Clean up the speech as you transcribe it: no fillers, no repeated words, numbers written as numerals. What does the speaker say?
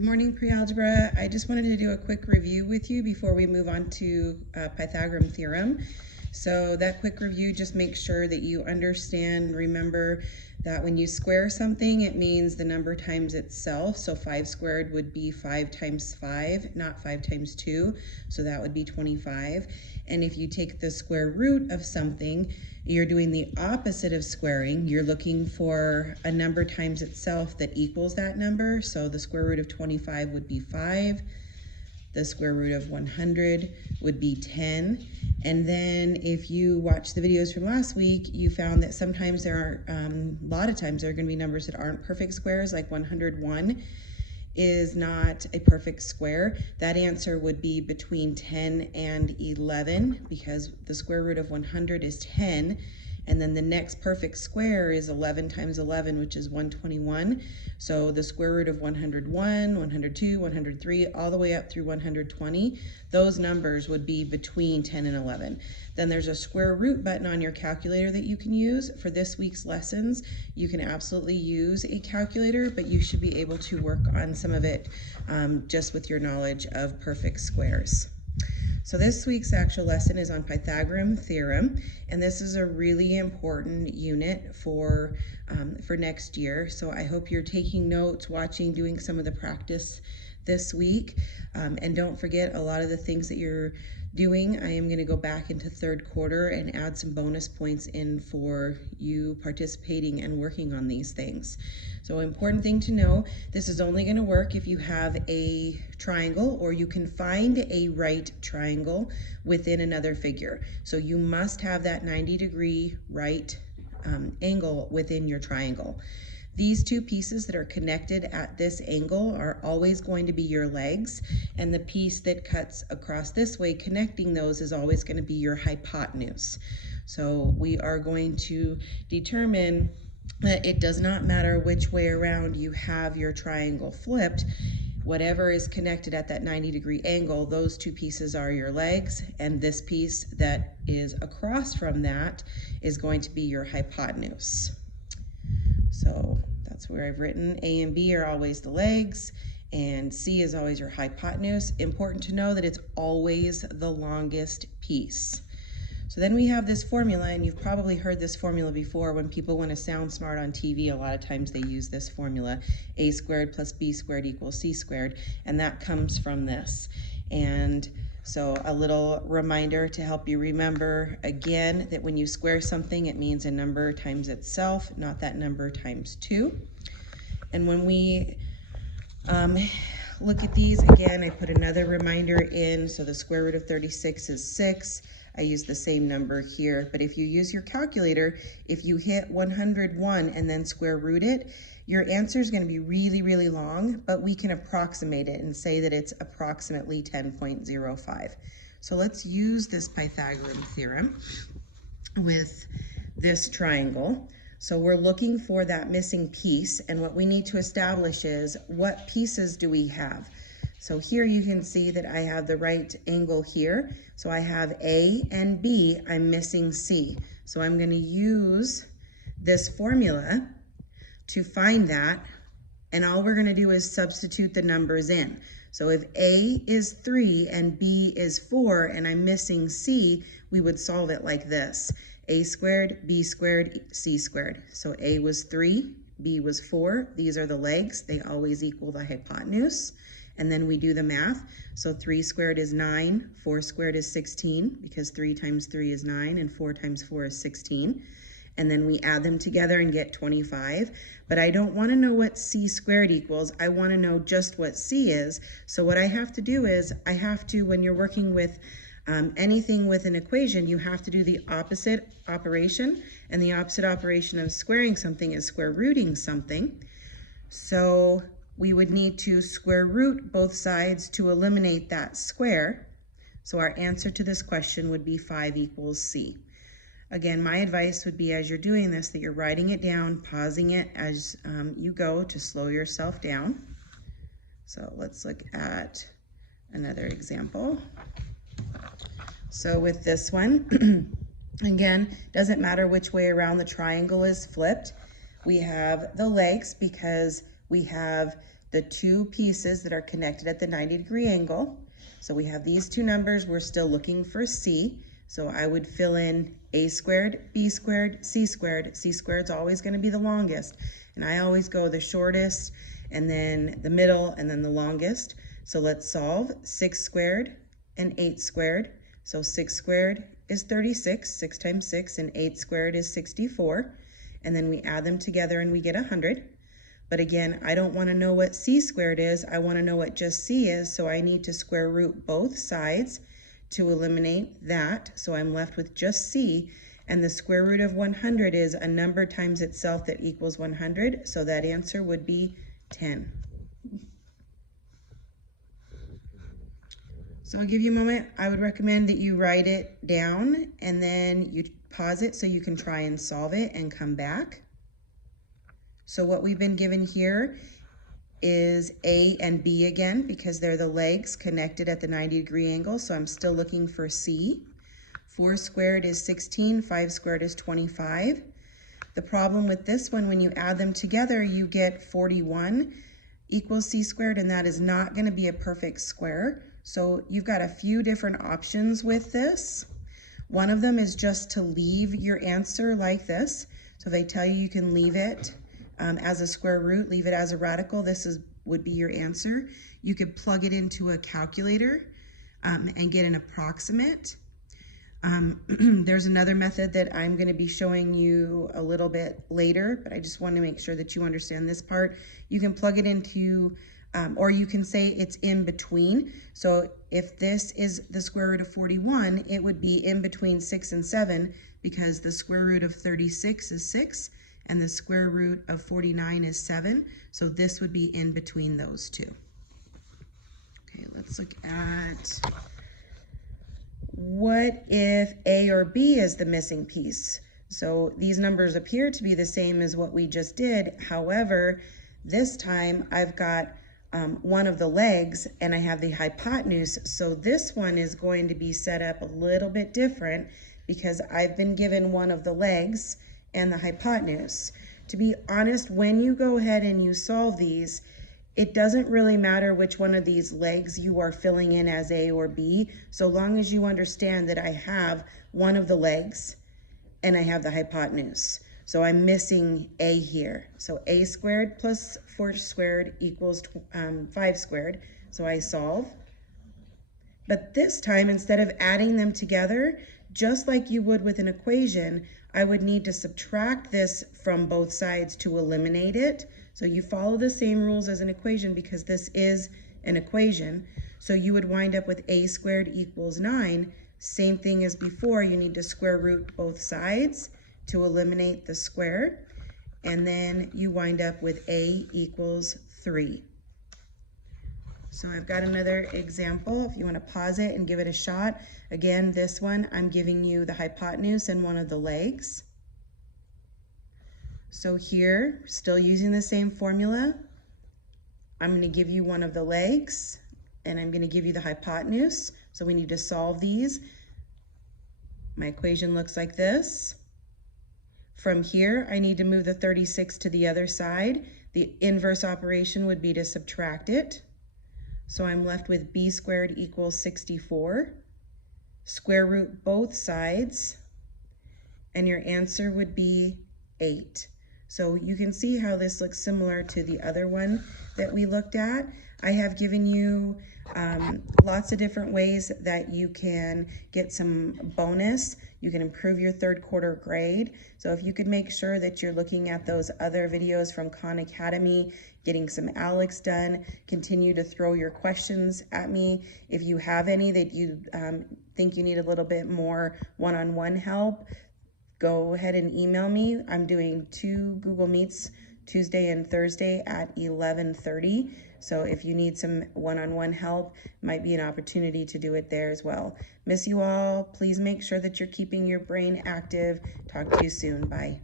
Good morning, pre-algebra. I just wanted to do a quick review with you before we move on to Pythagorean theorem. So that quick review just makes sure that you understand, remember that when you square something, it means the number times itself. So 5 squared would be 5 times 5, not 5 times 2. So that would be 25. And if you take the square root of something, you're doing the opposite of squaring. You're looking for a number times itself that equals that number. So the square root of 25 would be 5. The square root of 100 would be 10. And then if you watch the videos from last week, you found that sometimes there are, a lot of times there are going to be numbers that aren't perfect squares, like 101 is not a perfect square. That answer would be between 10 and 11 because the square root of 100 is 10. And then the next perfect square is 11 times 11, which is 121. So the square root of 101, 102, 103, all the way up through 120, those numbers would be between 10 and 11. Then there's a square root button on your calculator that you can use. For this week's lessons, you can absolutely use a calculator, but you should be able to work on some of it just with your knowledge of perfect squares. So this week's actual lesson is on Pythagorean theorem, and this is a really important unit for next year. So I hope you're taking notes, watching, doing some of the practice this week. And don't forget a lot of the things that you're doing. I am going to go back into third quarter and add some bonus points in for you participating and working on these things. So important thing to know, this is only going to work if you have a triangle or you can find a right triangle within another figure. So you must have that 90-degree right angle within your triangle. These two pieces that are connected at this angle are always going to be your legs, and the piece that cuts across this way, connecting those, is always going to be your hypotenuse. So we are going to determine that it does not matter which way around you have your triangle flipped. Whatever is connected at that 90-degree angle, those two pieces are your legs, and this piece that is across from that is going to be your hypotenuse. So that's where I've written A and B are always the legs, and C is always your hypotenuse. Important to know that it's always the longest piece. So then we have this formula, and you've probably heard this formula before. When people want to sound smart on TV, a lot of times they use this formula, A squared plus B squared equals C squared, and that comes from this. And so a little reminder to help you remember again that when you square something, it means a number times itself, not that number times 2. And when we look at these, again, I put another reminder in. So the square root of 36 is 6. I use the same number here, but if you use your calculator, if you hit 101 and then square root it, your answer is going to be really, really long, but we can approximate it and say that it's approximately 10.05. So let's use this Pythagorean theorem with this triangle. So we're looking for that missing piece, and what we need to establish is what pieces do we have? So here you can see that I have the right angle here. So I have A and B, I'm missing C. So I'm going to use this formula to find that, and all we're going to do is substitute the numbers in. So if A is 3 and B is 4 and I'm missing C, we would solve it like this. A squared, B squared, C squared. So A was 3, B was 4. These are the legs. They always equal the hypotenuse. And then we do the math. So 3 squared is 9, 4 squared is 16, because 3 times 3 is 9 and 4 times 4 is 16. And then we add them together and get 25. But I don't want to know what C squared equals. I want to know just what C is. So what I have to do is I have to, when you're working with anything with an equation, you have to do the opposite operation. And the opposite operation of squaring something is square rooting something. So we would need to square root both sides to eliminate that square. So our answer to this question would be 5 equals C. Again, my advice would be as you're doing this that you're writing it down, pausing it as you go to slow yourself down. So let's look at another example. So with this one, again, doesn't matter which way around the triangle is flipped. We have the legs because we have the two pieces that are connected at the 90-degree angle. So we have these two numbers, we're still looking for C. So I would fill in A squared, B squared, C squared. C squared's always gonna be the longest. And I always go the shortest, and then the middle, and then the longest. So let's solve 6 squared and 8 squared. So 6 squared is 36, 6 times 6, and 8 squared is 64. And then we add them together and we get 100. But again, I don't want to know what C squared is, I want to know what just C is, so I need to square root both sides to eliminate that. So I'm left with just C, and the square root of 100 is a number times itself that equals 100, so that answer would be 10. So I'll give you a moment. I would recommend that you write it down and then you pause it so you can try and solve it and come back. So what we've been given here is A and B again, because they're the legs connected at the 90-degree angle, so I'm still looking for C. 4 squared is 16, 5 squared is 25. The problem with this one, when you add them together, you get 41 equals C squared, and that is not going to be a perfect square. So you've got a few different options with this. One of them is just to leave your answer like this. So they tell you you can leave it as a square root, leave it as a radical. This would be your answer. You could plug it into a calculator and get an approximate. There's another method that I'm going to be showing you a little bit later, but I just want to make sure that you understand this part. You can plug it into, or you can say it's in between. So if this is the square root of 41, it would be in between 6 and 7, because the square root of 36 is 6 and the square root of 49 is 7. So this would be in between those two. Okay, let's look at what if A or B is the missing piece. So these numbers appear to be the same as what we just did. However, this time I've got one of the legs and I have the hypotenuse. So this one is going to be set up a little bit different because I've been given one of the legs and the hypotenuse. To be honest, when you go ahead and you solve these, it doesn't really matter which one of these legs you are filling in as A or B, so long as you understand that I have one of the legs and I have the hypotenuse. So I'm missing A here. So A squared plus 4 squared equals 5 squared. So I solve. But this time, instead of adding them together, just like you would with an equation, I would need to subtract this from both sides to eliminate it. So you follow the same rules as an equation because this is an equation. So you would wind up with A squared equals 9. Same thing as before, you need to square root both sides to eliminate the square. And then you wind up with A equals 3. So I've got another example if you want to pause it and give it a shot. Again, this one, I'm giving you the hypotenuse and one of the legs. So here, still using the same formula, I'm going to give you one of the legs and I'm going to give you the hypotenuse. So we need to solve these. My equation looks like this. From here, I need to move the 36 to the other side. The inverse operation would be to subtract it. So I'm left with B squared equals 64. Square root both sides, and your answer would be 8. So you can see how this looks similar to the other one that we looked at. I have given you lots of different ways that you can get some bonus. You can improve your third quarter grade. So if you could make sure that you're looking at those other videos from Khan Academy, getting some ALEKS done, continue to throw your questions at me. If you have any that you think you need a little bit more one-on-one help, go ahead and email me. I'm doing 2 Google Meets Tuesday and Thursday at 11:30. So if you need some one-on-one help, might be an opportunity to do it there as well. Miss you all. Please make sure that you're keeping your brain active. Talk to you soon. Bye.